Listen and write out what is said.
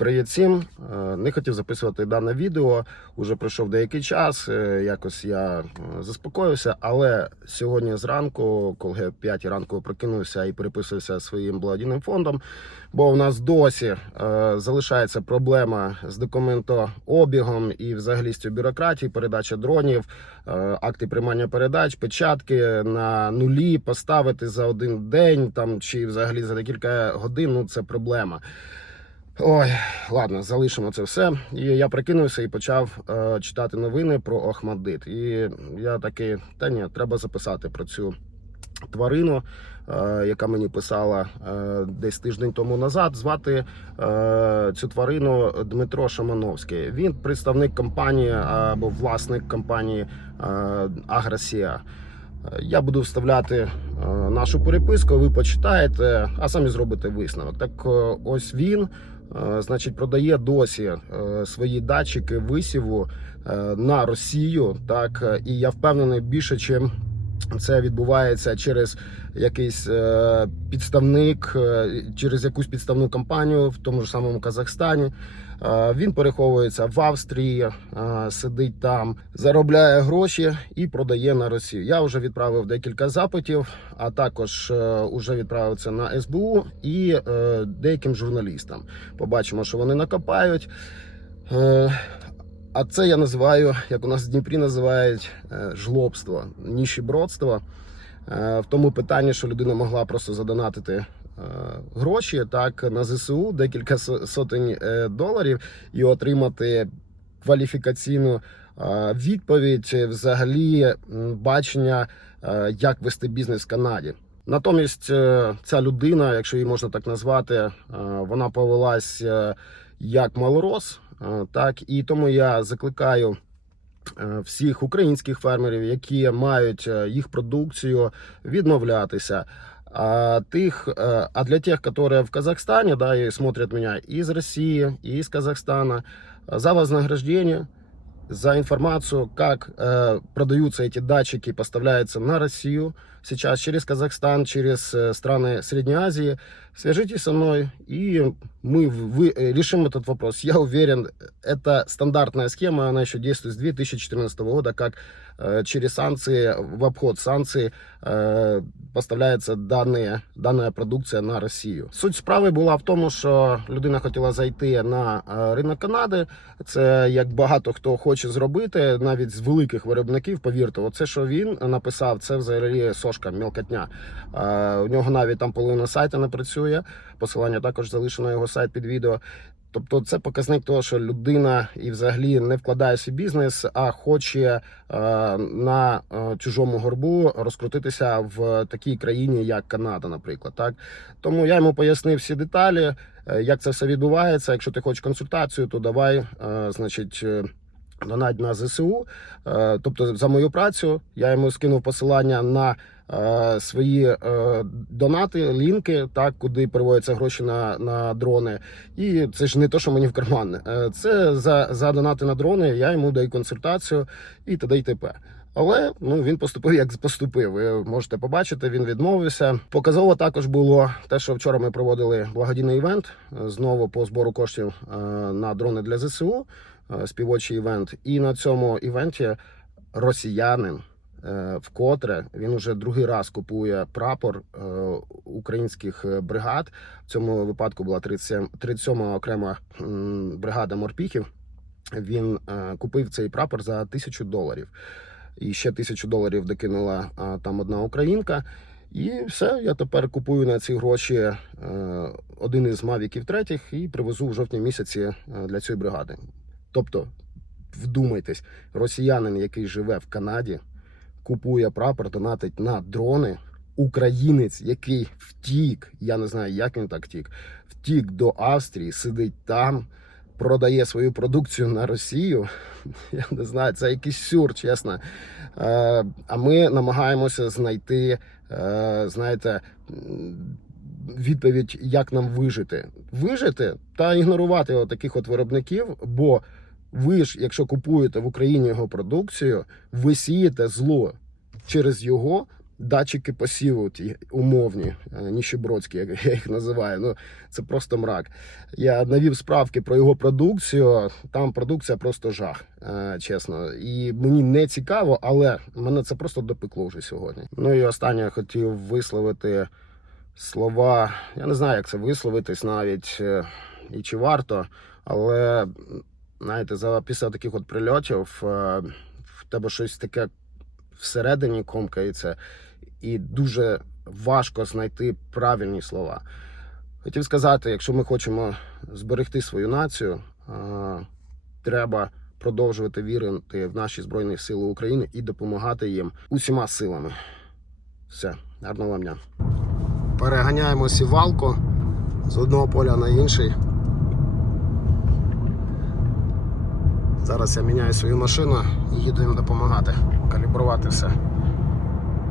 Привіт всім! Е, Не хотів записувати дане відео. Уже пройшов деякий час. е, Якось я е, заспокоївся. Але сьогодні зранку, коли я 5 ранку прокинувся і переписувався своїм благодійним фондом, бо у нас досі залишається проблема з документообігом і взагалі з цією бюрократією, передача дронів, акти приймання передач, печатки на нулі поставити за один день там чи взагалі за декілька годин. Ну це проблема. Ой, ладно, залишимо це все. І я прикинувся і почав е, читати новини про Охмадит. І я такий, та ні, треба записати про цю тварину, е, яка мені писала е, десь тиждень тому назад. Звати е, цю тварину Дмитро Шамановський. Він представник компанії або власник компанії е, Агросія. Е, Я буду вставляти е, нашу переписку, ви почитаєте, а самі зробите висновок. Так е, ось він, е, значить, продає досі е, свої датчики висіву е, на Росію. Так, е, і я впевнений більше, чим це відбувається через якийсь е, підставник, е, через якусь підставну компанію в тому ж самому Казахстані. Е, Він переховується в Австрії, сидить там, заробляє гроші і продає на Росію. Я вже відправив декілька запитів, а також е, уже відправив це на СБУ і деяким журналістам. Побачимо, що вони накопають. А це я називаю, як у нас в Дніпрі називають е, жлобство, ніщебродство. Е, В тому питанні, що людина могла просто задонатити е, гроші так на ЗСУ декілька сотень доларів і отримати кваліфікаційну відповідь, взагалі бачення, як вести бізнес в Канаді. Натомість ця людина, якщо її можна так назвати, вона повелась як малорос, так і тому я закликаю е, всіх українських фермерів, які мають е, їх продукцію, відмовлятися. А тих, э, а для тех, которые в Казахстане, да, и смотрят меня из России, и из Казахстана, э, за вознаграждение, за информацию, как э, продаются эти датчики, поставляются на Россию сейчас через Казахстан, через э, страны Средней Азии, свяжитесь со мной, и мы вы, э, решим этот вопрос. Я уверен, это стандартная схема, она еще действует с 2014 года, как э, через санкции, в обход санкций э, поставляється дані, дана продукція на Росію. Суть справи була в тому, що людина хотіла зайти на е, ринок Канади. Це як багато хто хоче зробити, навіть з великих виробників. Повірте, оце, що він написав, це взагалі сошка мілкотня. Е, У нього навіть там половина сайту не працює. Посилання також залишено його сайт під відео. Тобто це показник того, що людина і взагалі не вкладає свій бізнес, а хоче е, на е, чужому горбу розкрутитися в такій країні, як Канада, наприклад. Так тому я йому пояснив всі деталі, е, як це все відбувається. Якщо ти хочеш консультацію, то давай, значить. Донать на ЗСУ, тобто за мою працю я йому скинув посилання на е, свої е, донати, лінки, так куди переводяться гроші на, на дрони. І це ж не то, що мені в карман. Е, Це за, за донати на дрони. Я йому даю консультацію і т.д. і т.п. Але ну він поступив як поступив. Ви можете побачити, він відмовився. Показово також було те, що вчора ми проводили благодійний івент знову по збору коштів на дрони для ЗСУ. Співочий івент. І на цьому івенті росіянин вкотре він уже другий раз купує прапор е, українських е, бригад. В цьому випадку була 37, 37 окрема бригада морпіхів. Він е, купив цей прапор за тисячу доларів. І ще тисячу доларів докинула там одна українка. І все, я тепер купую на ці гроші е, один із мавіків третіх і привезу в жовтні місяці е, для цієї бригади. Тобто, вдумайтесь, росіянин, який живе в Канаді, купує прапор, донатить на дрони. Українець, який втік, я не знаю, як він так втік, втік до Австрії, сидить там, продає свою продукцію на Росію. Я не знаю, це якийсь сюр, чесно. Е, А ми намагаємося знайти, е, знаєте, відповідь, як нам вижити. Вижити та ігнорувати таких от виробників, бо ви ж, якщо купуєте в Україні його продукцію, ви сієте зло через його датчики посіву, ті умовні, е, ніщебродські, як я їх називаю. Ну, це просто мрак. Я навів справки про його продукцію. Там продукція просто жах, е, чесно. І мені не цікаво, але мене це просто допекло вже сьогодні. Ну і останнє я хотів висловити слова. Я не знаю, як це висловитись навіть е, і чи варто, але знаєте, за після таких от прильотів е, в тебе щось таке всередині комкається, і дуже важко знайти правильні слова. Хотів сказати, якщо ми хочемо зберегти свою націю, е, треба продовжувати вірити в наші Збройні Сили України і допомагати їм усіма силами. Все, гарного вам дня. Переганяємо сівалку з одного поля на інший. Зараз я міняю свою машину і їду їм допомагати калібрувати все.